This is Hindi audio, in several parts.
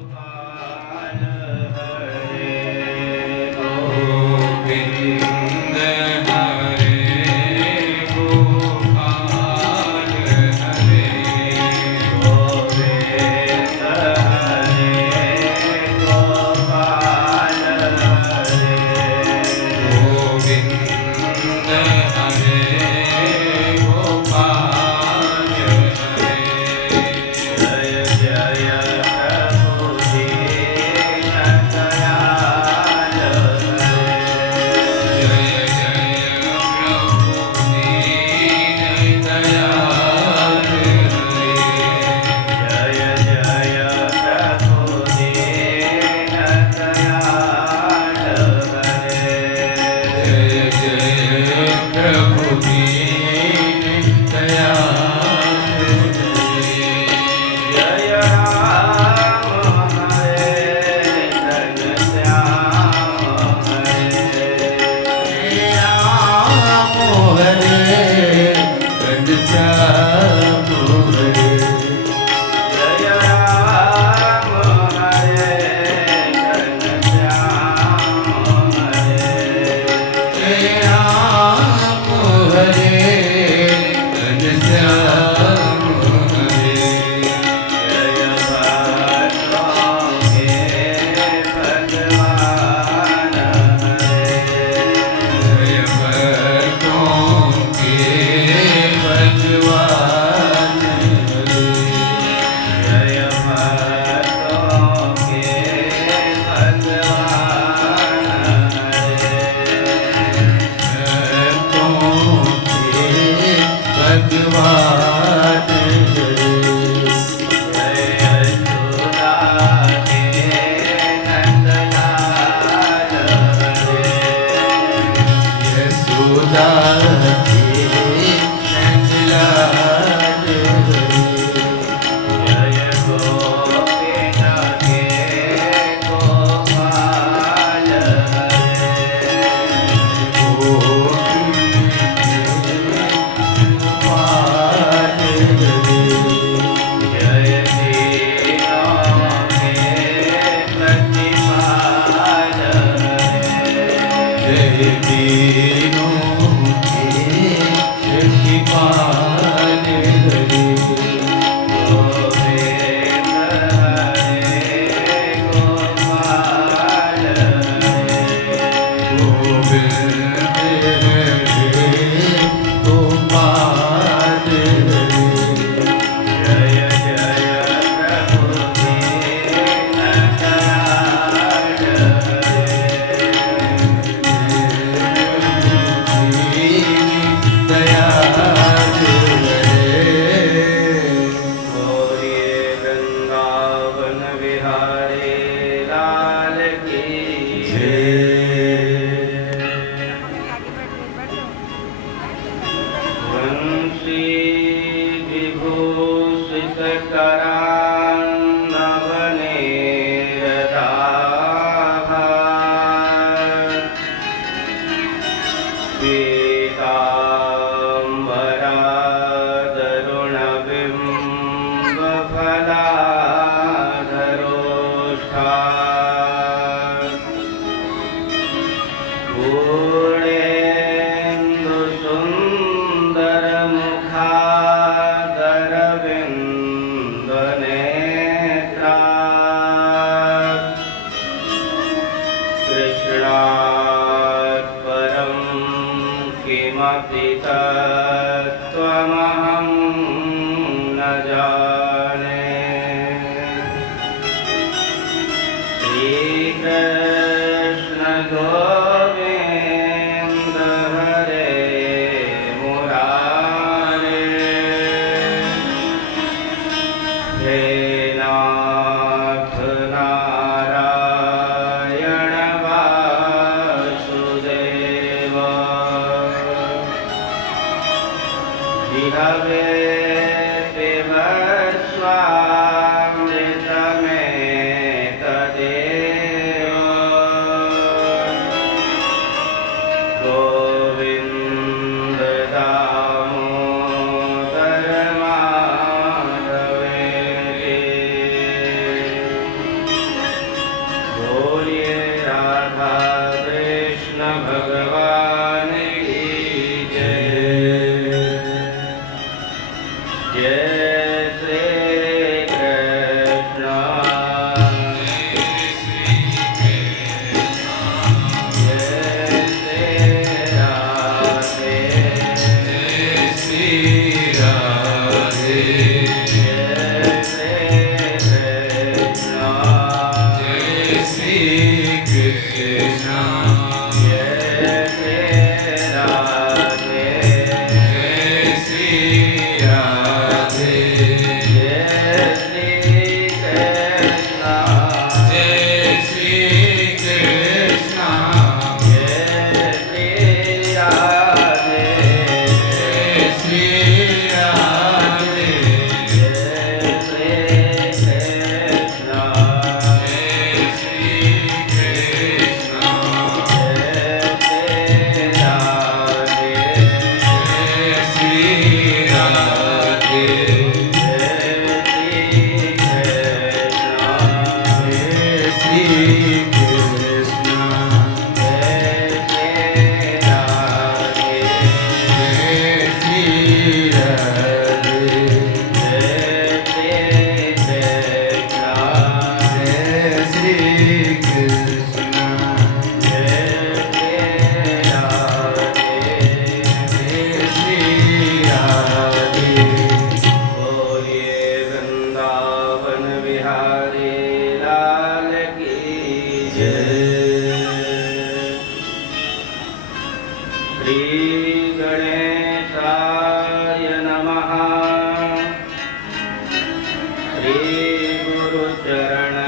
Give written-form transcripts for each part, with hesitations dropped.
जय जय प्रभु जी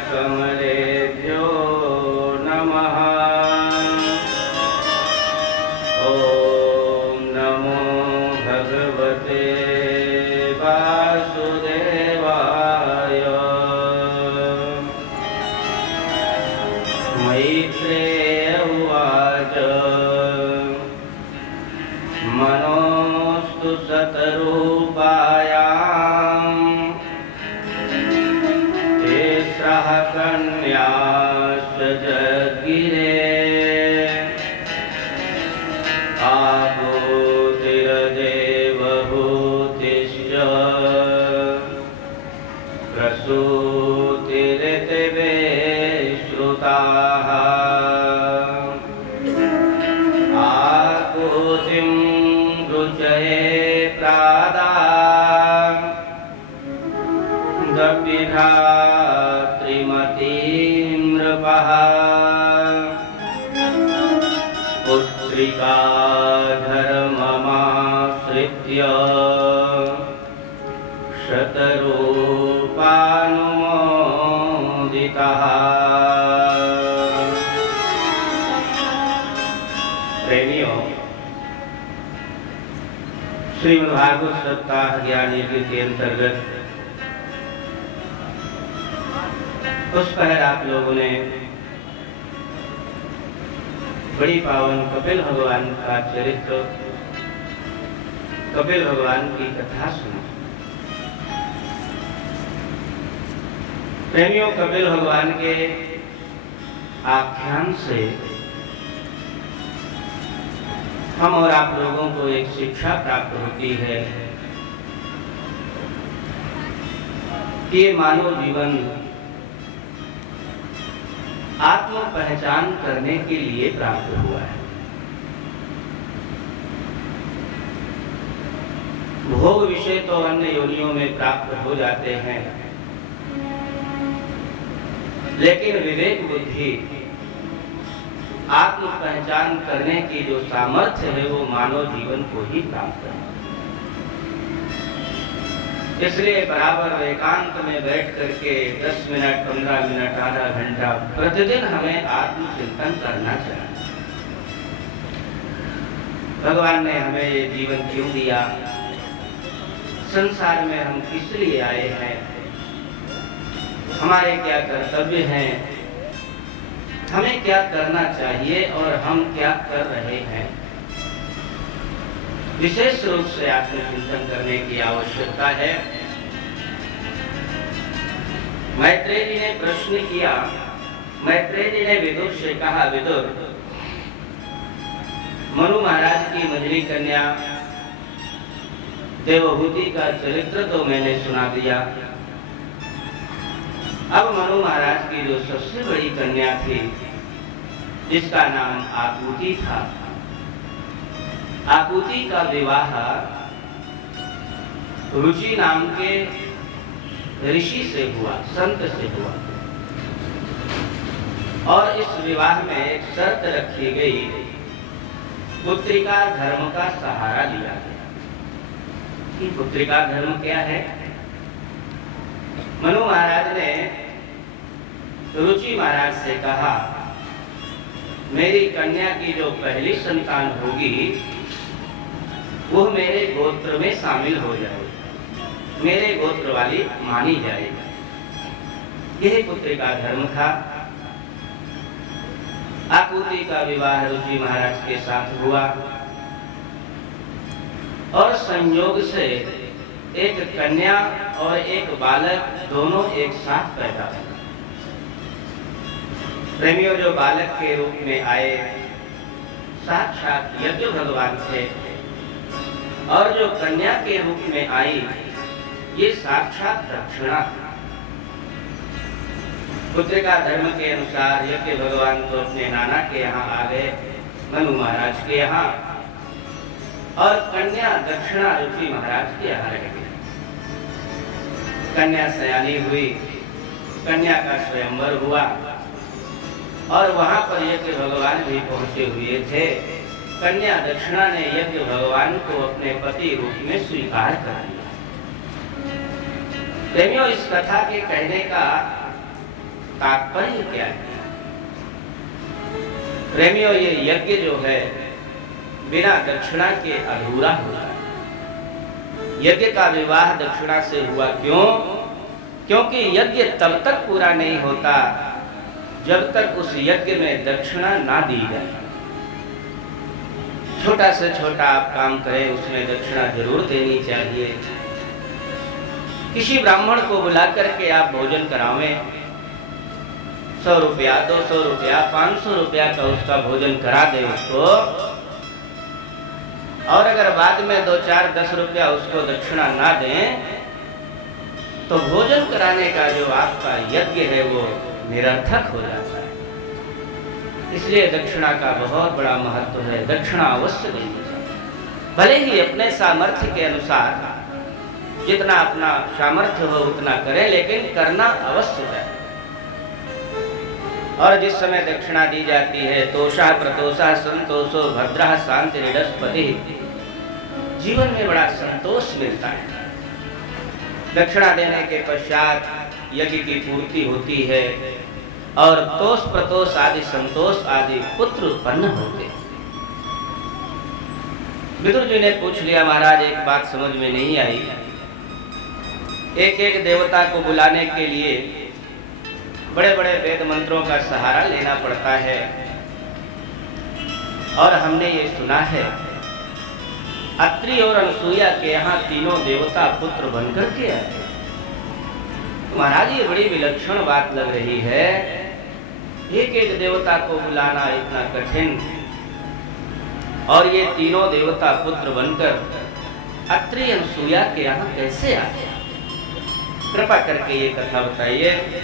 चरणकमलेभ्यो नमः। ॐ नमो भगवते वासुदेवाय। मैत्रेय उवाच मनोस्तु शतरूपायां तिस्रः कन्याश्च जगिरे। आभूतिरदेवभूतिश्च प्रसूतिरितिवे श्रुताः। आकूतिं रुचये प्रादाः दपिधात्रिमतीं नृपः। पुत्रिका धर्ममाश्रित्य शतरूपानुमोदितः। प्रेमियों, श्रीमद्भागवत सप्ताह ज्ञान यज्ञ के अंतर्गत उस पहर आप लोगों ने बड़ी पावन कपिल भगवान का चरित्र, कपिल भगवान की कथा सुनी। प्रेमियों, कपिल भगवान के आख्यान से हम और आप लोगों को एक शिक्षा प्राप्त होती है कि मानव जीवन आत्म पहचान करने के लिए प्राप्त हुआ है। भोग विषय तो अन्य योनियों में प्राप्त हो जाते हैं, लेकिन विवेक बुद्धि आत्म पहचान करने की जो सामर्थ्य है वो मानव जीवन को ही प्राप्त है। इसलिए बराबर एकांत में बैठ करके 10 मिनट, 15 मिनट, आधा घंटा प्रतिदिन हमें आत्मचिंतन करना चाहिए। भगवान ने हमें ये जीवन क्यों दिया, संसार में हम किस लिए आए हैं, हमारे क्या कर्तव्य हैं, हमें क्या करना चाहिए और हम क्या कर रहे हैं, विशेष रूप से आत्मचिंतन करने की आवश्यकता है। मैत्रेय जी ने प्रश्न किया। मैत्रेय जी ने विदुर से कहा, विदुर, मनु महाराज की मंजरी कन्या देवहूति का चरित्र तो मैंने सुना दिया। अब मनु महाराज की जो सबसे बड़ी कन्या थी, जिसका नाम आकुति था, आकुति का विवाह रुचि नाम के ऋषि से हुआ, संत से हुआ। और इस विवाह में एक शर्त रखी गई, पुत्रिका धर्म का सहारा लिया गया। कि पुत्रिका धर्म क्या है? मनु महाराज ने रुचि महाराज से कहा, मेरी कन्या की जो पहली संतान होगी वो मेरे गोत्र में शामिल हो जाएगी, मेरे गोत्र वाली मानी जाएगी। यह पुत्रिका धर्म था। आकुति का विवाह रुचि महाराज के साथ हुआ और संयोग से एक कन्या और एक बालक दोनों एक साथ पैदा हुए। प्रेमियों, जो बालक के रूप में आए साक्षात यज्ञ भगवान थे, और जो कन्या के रूप में आई ये साक्षात दक्षिणा। पुत्रिका धर्म के अनुसार यज्ञ भगवान तो अपने नाना के यहाँ आ गए, मनु महाराज के यहाँ, और कन्या दक्षिणा रुचि महाराज के यहाँ रह गई। कन्या सयानी हुई, कन्या का स्वयंवर हुआ और वहां पर यज्ञ भगवान भी पहुंचे हुए थे। कन्या दक्षिणा ने यज्ञ भगवान को अपने पति रूप में स्वीकार कर लिया। प्रेमियों, इस कथा के कहने का तात्पर्य क्या है? प्रेमियों, ये यज्ञ जो है बिना दक्षिणा के अधूरा होता है। यज्ञ का विवाह दक्षिणा से हुआ क्यों? क्योंकि यज्ञ तब तक पूरा नहीं होता जब तक उस यज्ञ में दक्षिणा ना दी जाए। छोटा से छोटा आप काम करें, उसमें दक्षिणा जरूर देनी चाहिए। किसी ब्राह्मण को बुला करके आप भोजन करावें, 100 रुपया, 200 रुपया, 500 रुपया का उसका भोजन करा दे उसको, और अगर बाद में 2, 4, 10 रुपया उसको दक्षिणा ना दें, तो भोजन कराने का जो आपका यज्ञ है वो निरर्थक हो जाता है। इसलिए दक्षिणा का बहुत बड़ा महत्व है। दक्षिणा अवश्य देनी चाहिए, भले ही अपने सामर्थ्य के अनुसार, जितना अपना सामर्थ्य हो उतना करें, लेकिन करना अवश्य है। और जिस समय दक्षिणा दी जाती है, तोषा प्रतोषा संतोषो भद्रः शांति निडस्पति, जीवन में बड़ा संतोष मिलता है। दक्षिणा देने के पश्चात यज्ञ की पूर्ति होती है और तोष प्रतोष आदि संतोष आदि पुत्र उत्पन्न होते हैं। विदुर जी ने पूछ लिया, महाराज एक बात समझ में नहीं आई, एक एक देवता को बुलाने के लिए बड़े बड़े वेद मंत्रों का सहारा लेना पड़ता है, और हमने ये सुना है अत्रि और अनसुईया के यहाँ तीनों देवता पुत्र बनकर के आए। महाराज ये बड़ी विलक्षण बात लग रही है, एक एक देवता को बुलाना इतना कठिन, और ये तीनों देवता पुत्र बनकर अत्रि अनसुईया के यहाँ कैसे आए? कृपा करके ये कथा बताइए।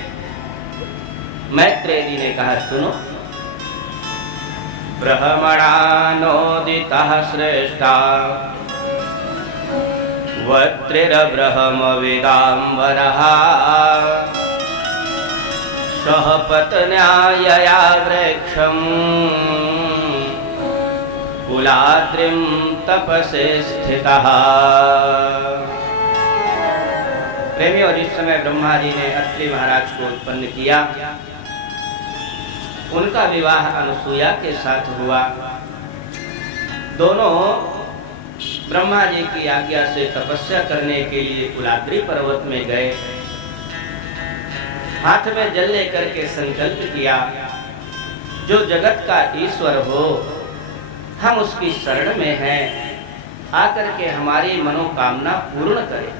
मैत्रेय जी ने कहा, सुनो। ब्रह्मणानोदितः श्रेष्ठा वत्रिर्ब्रह्मविदाम्बरः सह पत्न्या वृक्षं कुलाद्रिं तपसे स्थितः। प्रेमियों, जिस समय ब्रह्मा जी ने अत्रि महाराज को उत्पन्न किया, उनका विवाह अनसुईया के साथ हुआ। दोनों ब्रह्मा जी की आज्ञा से तपस्या करने के लिए कुलाद्रि पर्वत में गए। हाथ में जल लेकर के संकल्प किया, जो जगत का ईश्वर हो, हम उसकी शरण में हैं, आकर के हमारी मनोकामना पूर्ण करे।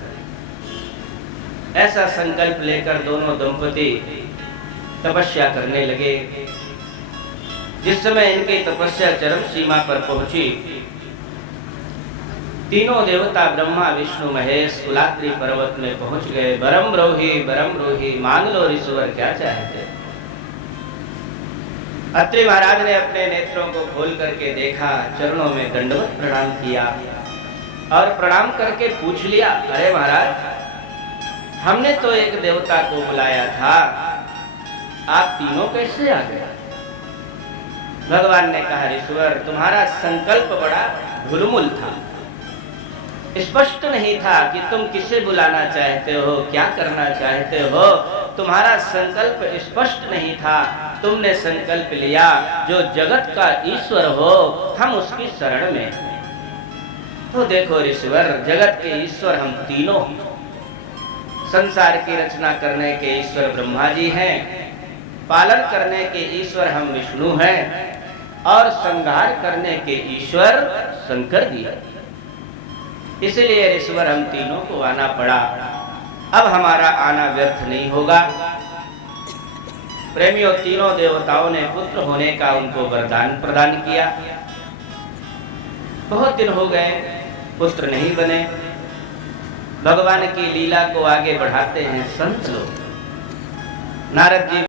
ऐसा संकल्प लेकर दोनों दंपति तपस्या करने लगे। जिस समय इनकी तपस्या चरम सीमा पर पहुंची, तीनों देवता ब्रह्मा विष्णु महेश कुलाद्रि पर्वत में पहुंच गए। बरम ब्रोही, मान लो ऋषिवर क्या चाहते। अत्रि महाराज ने अपने नेत्रों को खोल करके देखा, चरणों में दंडवत प्रणाम किया और प्रणाम करके पूछ लिया, अरे महाराज, हमने तो एक देवता को बुलाया था, आप तीनों कैसे आ गए? भगवान ने कहा, ऋषिवर, तुम्हारा संकल्प बड़ा भुलमुल था, स्पष्ट नहीं था कि तुम किसे बुलाना चाहते हो, क्या करना चाहते हो। तुम्हारा संकल्प स्पष्ट नहीं था। तुमने संकल्प लिया, जो जगत का ईश्वर हो, हम उसकी शरण में हैं। तो देखो ऋषिवर, जगत के ईश्वर हम तीनों, संसार की रचना करने के ईश्वर ब्रह्मा जी हैं, पालन करने के ईश्वर हम विष्णु हैं, और संहार करने के ईश्वर शंकर जी हैं। इसलिए ऋषिवर हम तीनों को आना पड़ा। अब हमारा आना व्यर्थ नहीं होगा। प्रेमियों, तीनों देवताओं ने पुत्र होने का उनको वरदान प्रदान किया। बहुत दिन हो गए, पुत्र नहीं बने। भगवान की लीला को आगे बढ़ाते हैं संत लोग। नारद जी